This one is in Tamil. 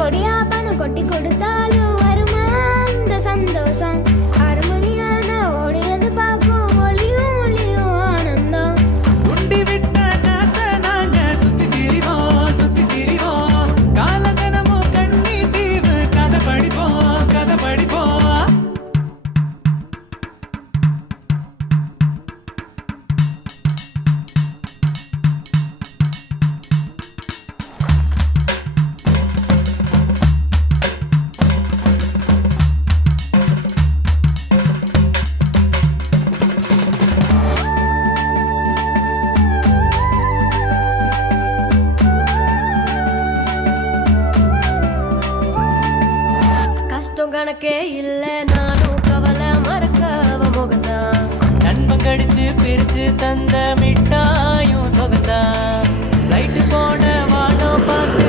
கொடியா பணம் கொட்டி கொடுத்தாலும் வருமா அந்த சந்தோஷம். அருமணியான ஓடியது பார்க்கும் ஒளியும் ஒளியும் ஆனந்தம். சுண்டி விட்ட காசை நாங்க சுத்தி திரிவோம் காலகனமும் கண்ணி தீவு கதை படிப்போம். கஷ்டம் கணக்கே இல்ல நானும் கவலை மறக்க அவ முகந்தான். நண்பன் கடிச்சு பிரிச்சு தந்த மிட்டாயும் சொகந்தா லைட்டு போன வானம் பார்த்து